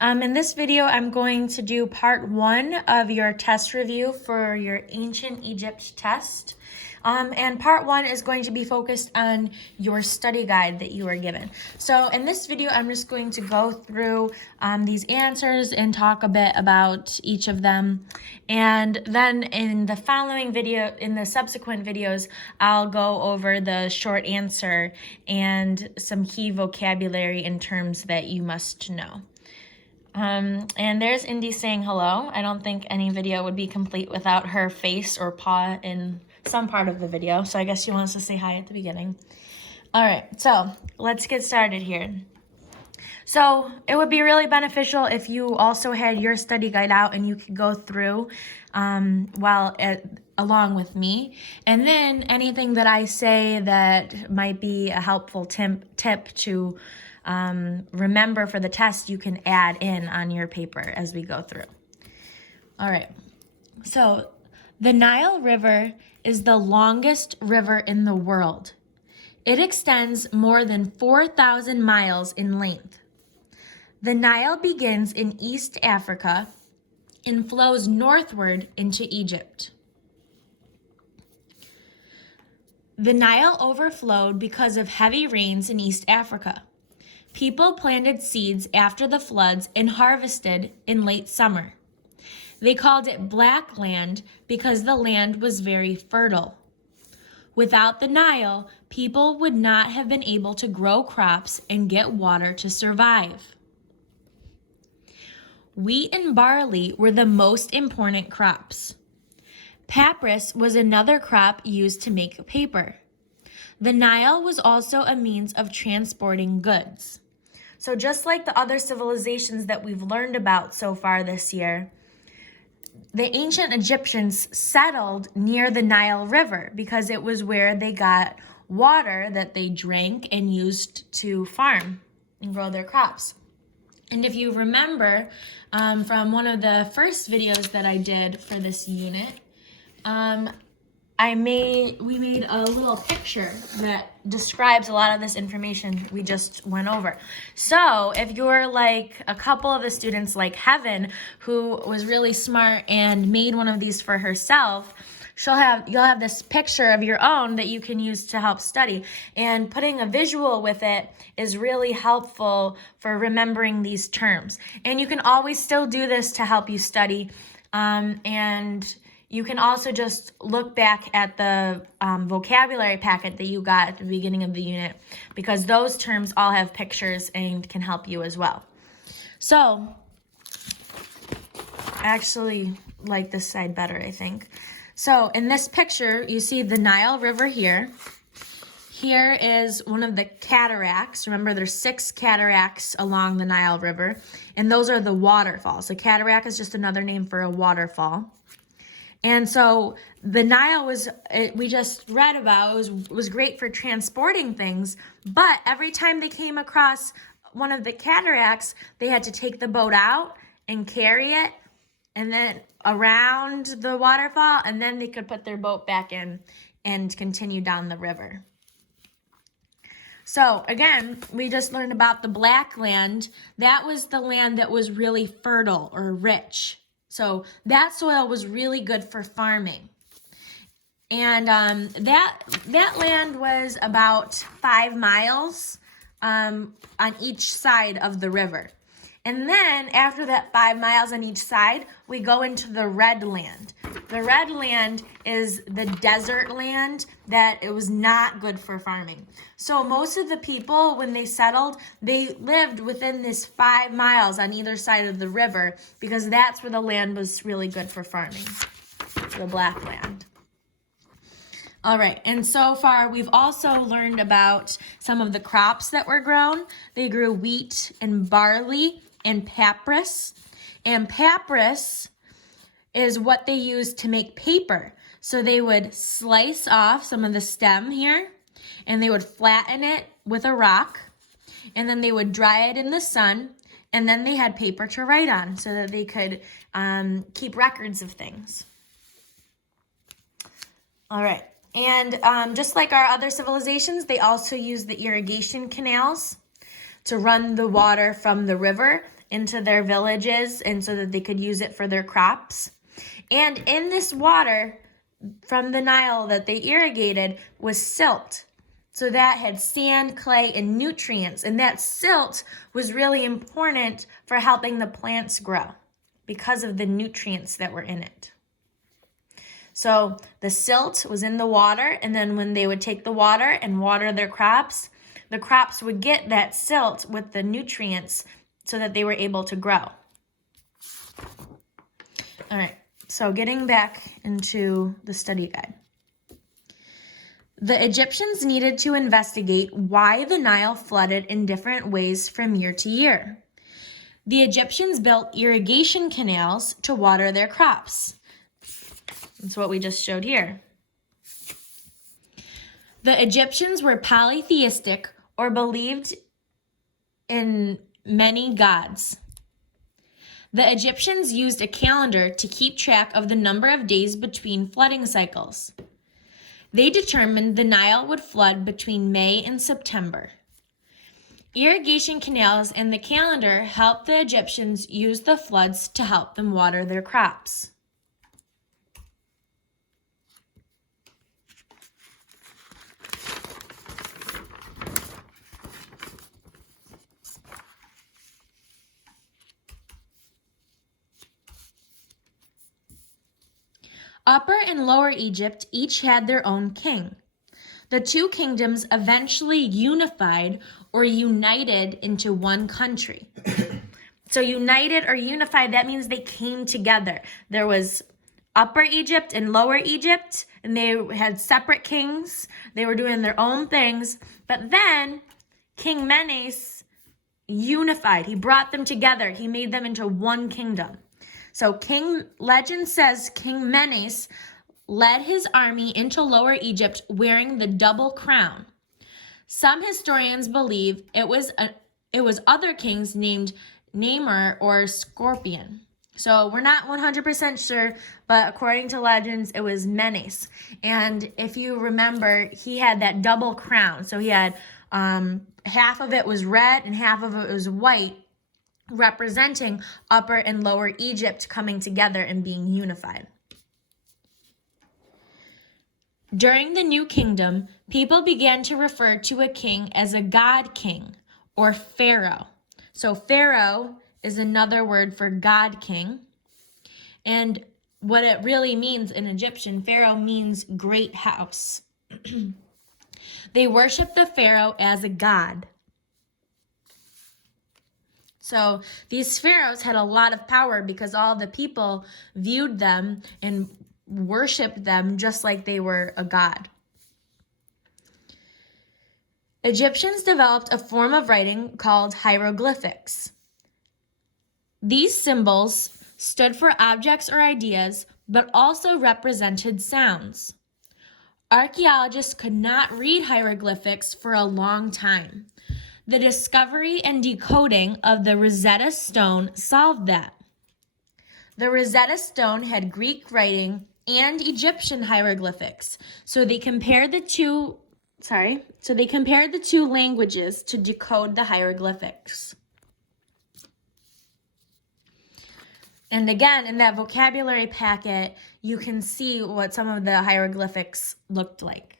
In this video, I'm going to do part 1 of your test review for your Ancient Egypt test. And part 1 is going to be focused on your study guide that you were given. So in this video, I'm just going to go through these answers and talk a bit about each of them. And then in the following video, in the subsequent videos, I'll go over the short answer and some key vocabulary and terms that you must know. And there's Indy saying hello. I don't think any video would be complete without her face or paw in some part of the video. So I guess she wants to say hi at the beginning. All right, so let's get started here. So it would be really beneficial if you also had your study guide out and you could go through along with me. And then anything that I say that might be a helpful tip to remember for the test, you can add in on your paper as we go through. All right, so the Nile River is the longest river in the world. It extends more than 4,000 miles in length. The Nile begins in East Africa and flows northward into Egypt. The Nile overflowed because of heavy rains in East Africa. People planted seeds after the floods and harvested in late summer. They called it black land because the land was very fertile. Without the Nile, people would not have been able to grow crops and get water to survive. Wheat and barley were the most important crops. Papyrus was another crop used to make paper. The Nile was also a means of transporting goods. So just like the other civilizations that we've learned about so far this year, the ancient Egyptians settled near the Nile River because it was where they got water that they drank and used to farm and grow their crops. And if you remember from one of the first videos that I did for this unit, we made a little picture that describes a lot of this information we just went over. So if you're like a couple of the students like Heaven, who was really smart and made one of these for herself, you'll have this picture of your own that you can use to help study. And putting a visual with it is really helpful for remembering these terms. And you can always still do this to help you study. And you can also just look back at the vocabulary packet that you got at the beginning of the unit, because those terms all have pictures and can help you as well. So I actually like this side better, I think. So in this picture, you see the Nile River here. Here is one of the cataracts. Remember, there's 6 cataracts along the Nile River, and those are the waterfalls. A cataract is just another name for a waterfall. And so the Nile we just read about, was great for transporting things, but every time they came across one of the cataracts, they had to take the boat out and carry it, and then around the waterfall, and then they could put their boat back in and continue down the river. So again, we just learned about the black land. That was the land that was really fertile or rich. So that soil was really good for farming. And that land was about 5 miles on each side of the river. And then after that 5 miles on each side, we go into the red land. The red land is the desert land that it was not good for farming. So most of the people, when they settled, they lived within this 5 miles on either side of the river because that's where the land was really good for farming, the black land. All right, and so far we've also learned about some of the crops that were grown. They grew wheat and barley and papyrus. And papyrus is what they used to make paper. So they would slice off some of the stem here, and they would flatten it with a rock, and then they would dry it in the sun, and then they had paper to write on so that they could keep records of things. All right, and just like our other civilizations, they also used the irrigation canals to run the water from the river into their villages, and so that they could use it for their crops. And in this water from the Nile that they irrigated was silt. So that had sand, clay, and nutrients. And that silt was really important for helping the plants grow because of the nutrients that were in it. So the silt was in the water, and then when they would take the water and water their crops, the crops would get that silt with the nutrients so that they were able to grow. All right, so getting back into the study guide. The Egyptians needed to investigate why the Nile flooded in different ways from year to year. The Egyptians built irrigation canals to water their crops. That's what we just showed here. The Egyptians were polytheistic or believed in many gods. The Egyptians used a calendar to keep track of the number of days between flooding cycles. They determined the Nile would flood between May and September. Irrigation canals and the calendar helped the Egyptians use the floods to help them water their crops. Upper and Lower Egypt each had their own king. The two kingdoms eventually unified or united into one country. So united or unified, that means they came together. There was Upper Egypt and Lower Egypt, and they had separate kings. They were doing their own things. But then King Menes unified. He brought them together. He made them into one kingdom. So legend says King Menes led his army into Lower Egypt wearing the double crown. Some historians believe it was other kings named Namur or Scorpion. So we're not 100% sure, but according to legends, it was Menes. And if you remember, he had that double crown. So he had half of it was red and half of it was white, representing Upper and Lower Egypt coming together and being unified. During the New Kingdom, people began to refer to a king as a god king or pharaoh. So pharaoh is another word for god king. And what it really means in Egyptian, pharaoh means great house. They worship the pharaoh as a god. So these pharaohs had a lot of power because all the people viewed them and worshiped them just like they were a god. Egyptians developed a form of writing called hieroglyphics. These symbols stood for objects or ideas, but also represented sounds. Archaeologists could not read hieroglyphics for a long time. The discovery and decoding of the Rosetta Stone solved that. The Rosetta Stone had Greek writing and Egyptian hieroglyphics. So they compared the two languages to decode the hieroglyphics. And again, in that vocabulary packet, you can see what some of the hieroglyphics looked like.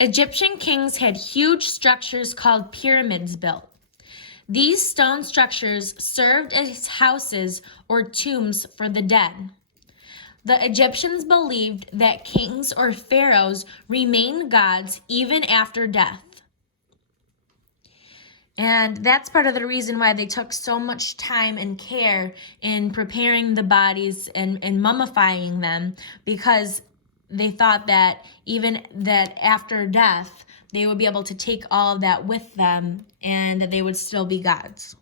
Egyptian kings had huge structures called pyramids built. These stone structures served as houses or tombs for the dead. The Egyptians believed that kings or pharaohs remained gods even after death. And that's part of the reason why they took so much time and care in preparing the bodies and mummifying them, because they thought that even that after death, they would be able to take all of that with them and that they would still be gods.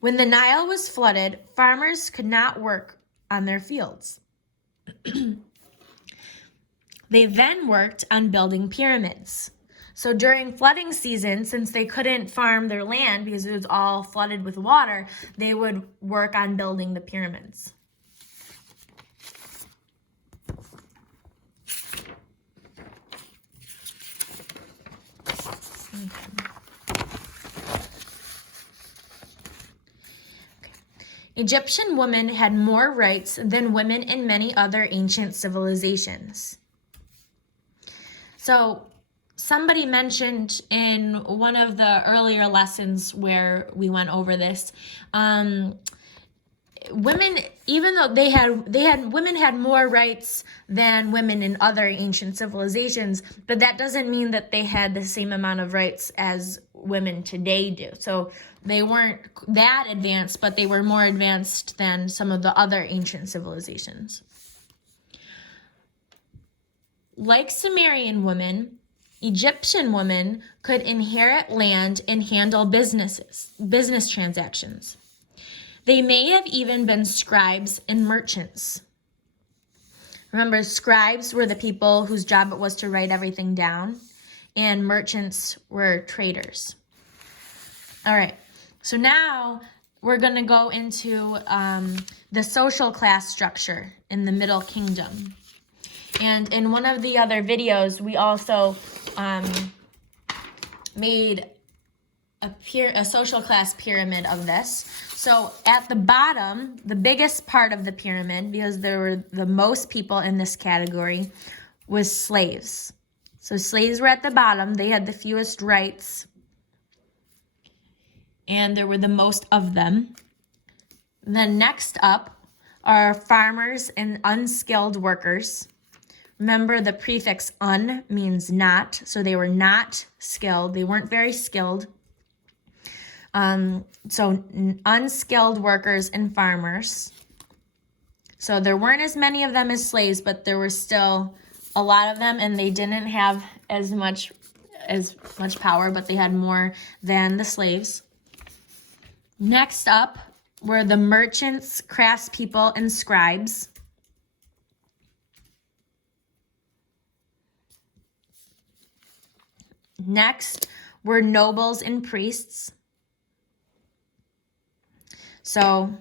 When the Nile was flooded, farmers could not work on their fields. They then worked on building pyramids. So during flooding season, since they couldn't farm their land because it was all flooded with water, they would work on building the pyramids. Egyptian women had more rights than women in many other ancient civilizations. So somebody mentioned in one of the earlier lessons where we went over this, women, even though women had more rights than women in other ancient civilizations, but that doesn't mean that they had the same amount of rights as women today do. So they weren't that advanced, but they were more advanced than some of the other ancient civilizations. Like Sumerian women, Egyptian women could inherit land and handle business transactions. They may have even been scribes and merchants. Remember, scribes were the people whose job it was to write everything down, and merchants were traders. All right, so now we're going to go into the social class structure in the Middle Kingdom. And in one of the other videos, we also made a social class pyramid of this. So at the bottom, the biggest part of the pyramid, because there were the most people in this category, was slaves. So slaves were at the bottom. They had the fewest rights, and there were the most of them. Then next up are farmers and unskilled workers. Remember, the prefix un means not, so they were not skilled. They weren't very skilled. So unskilled workers and farmers. So there weren't as many of them as slaves, but there were still a lot of them, and they didn't have as much power, but they had more than the slaves. Next up were the merchants, craftspeople, and scribes. Next were nobles and priests. So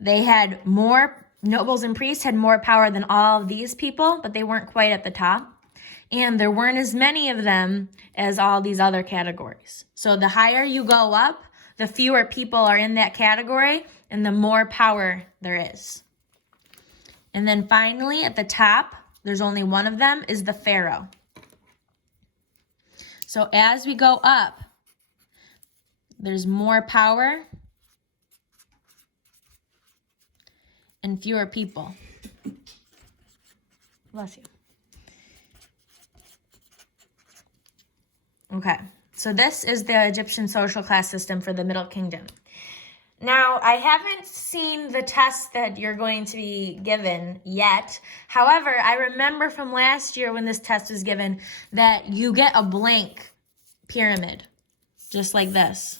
they had more, nobles and priests had more power than all of these people, but they weren't quite at the top. And there weren't as many of them as all these other categories. So the higher you go up, the fewer people are in that category, and the more power there is. And then finally, at the top, there's only one of them, is the Pharaoh. So as we go up, there's more power and fewer people. Bless you. Okay, so this is the Egyptian social class system for the Middle Kingdom. Now, I haven't seen the test that you're going to be given yet. However, I remember from last year when this test was given that you get a blank pyramid, just like this.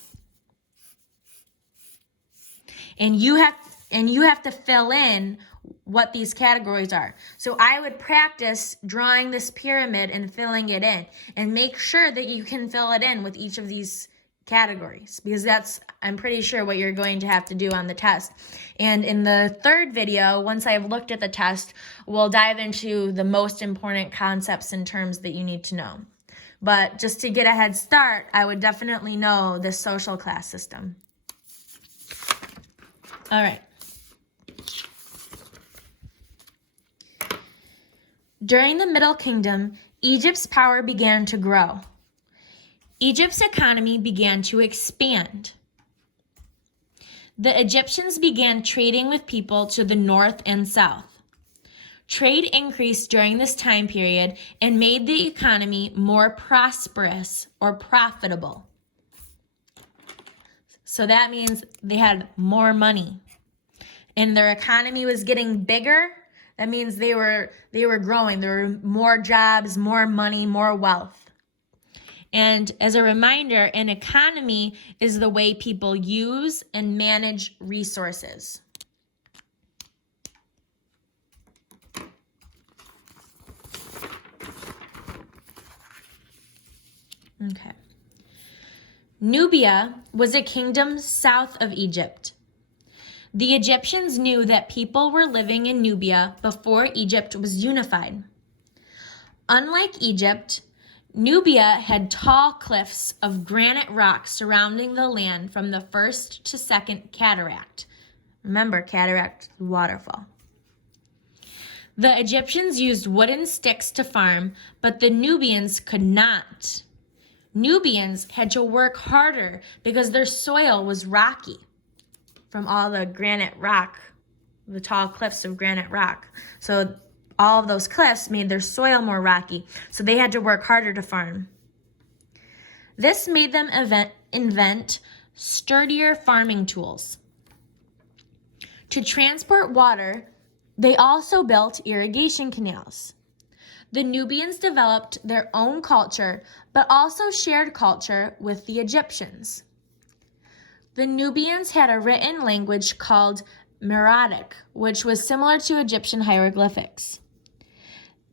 And you have to fill in what these categories are. So I would practice drawing this pyramid and filling it in, and make sure that you can fill it in with each of these categories, because that's, I'm pretty sure, what you're going to have to do on the test. And in the third video, once I've looked at the test, we'll dive into the most important concepts and terms that you need to know. But just to get a head start, I would definitely know the social class system. All right. During the Middle Kingdom, Egypt's power began to grow. Egypt's economy began to expand. The Egyptians began trading with people to the north and south. Trade increased during this time period and made the economy more prosperous or profitable. So that means they had more money, and their economy was getting bigger. That means they were growing. There were more jobs, more money, more wealth. And as a reminder, an economy is the way people use and manage resources. Okay. Nubia was a kingdom south of Egypt. The Egyptians knew that people were living in Nubia before Egypt was unified. Unlike Egypt, Nubia had tall cliffs of granite rock surrounding the land from the first to second cataract. Remember, cataract, waterfall. The Egyptians used wooden sticks to farm, but the Nubians could not. Nubians had to work harder because their soil was rocky from all the granite rock, the tall cliffs of granite rock. So all of those cliffs made their soil more rocky, so they had to work harder to farm. This made them invent sturdier farming tools. To transport water, they also built irrigation canals. The Nubians developed their own culture, but also shared culture with the Egyptians. The Nubians had a written language called Meroitic, which was similar to Egyptian hieroglyphics.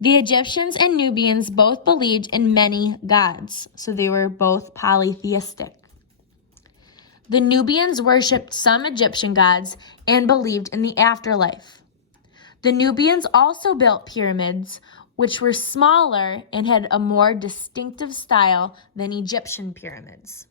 The Egyptians and Nubians both believed in many gods, so they were both polytheistic. The Nubians worshipped some Egyptian gods and believed in the afterlife. The Nubians also built pyramids, which were smaller and had a more distinctive style than Egyptian pyramids.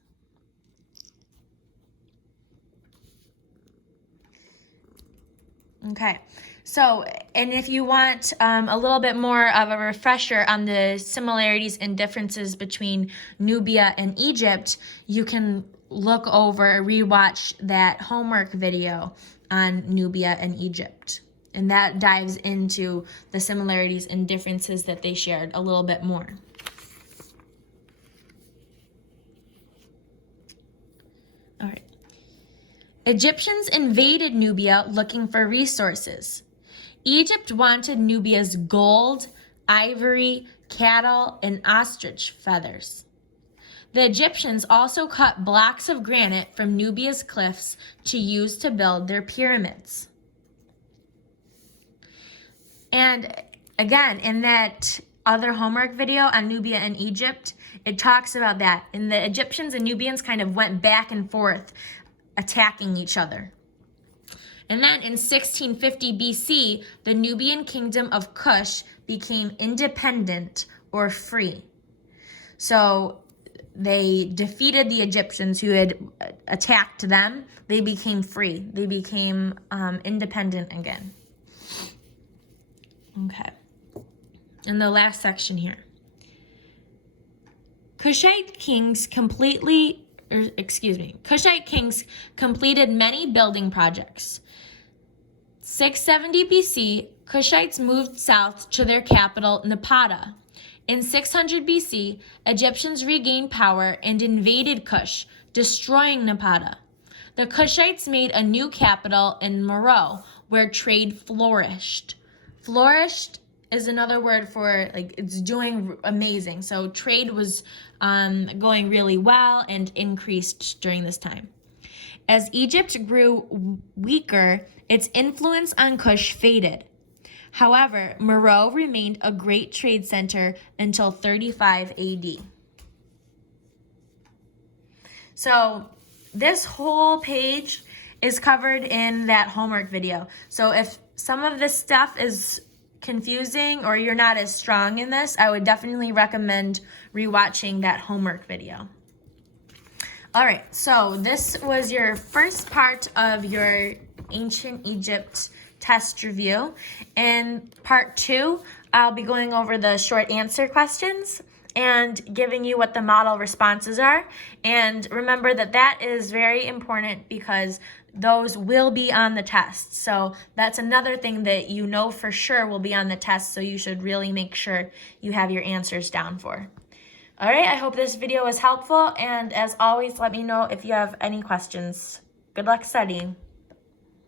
Okay, so, and if you want a little bit more of a refresher on the similarities and differences between Nubia and Egypt, you can look over, rewatch that homework video on Nubia and Egypt. And that dives into the similarities and differences that they shared a little bit more. All right. Egyptians invaded Nubia looking for resources. Egypt wanted Nubia's gold, ivory, cattle, and ostrich feathers. The Egyptians also cut blocks of granite from Nubia's cliffs to use to build their pyramids. And again, in that other homework video on Nubia and Egypt, it talks about that. And the Egyptians and Nubians kind of went back and forth attacking each other. And then in 1650 BC, the Nubian kingdom of Kush became independent or free. So they defeated the Egyptians who had attacked them. They became free. They became independent again. Okay. And the last section here. Kushite kings completed many building projects. 670 BC, Kushites moved south to their capital, Napata. In 600 BC, Egyptians regained power and invaded Kush, destroying Napata. The Kushites made a new capital in Meroe, where trade flourished. Flourished is another word for, like, it's doing amazing. So trade was going really well and increased during this time. As Egypt grew weaker, its influence on Kush faded. However, Meroe remained a great trade center until 35 AD. So this whole page is covered in that homework video. So if some of this stuff is confusing or you're not as strong in this, I would definitely recommend rewatching that homework video. All right, so this was your first part of your Ancient Egypt test review. In part 2, I'll be going over the short answer questions and giving you what the model responses are. And remember that is very important because those will be on the test. So that's another thing that you know for sure will be on the test, so you should really make sure you have your answers down for. All right, I hope this video was helpful, and as always, let me know if you have any questions. Good luck studying.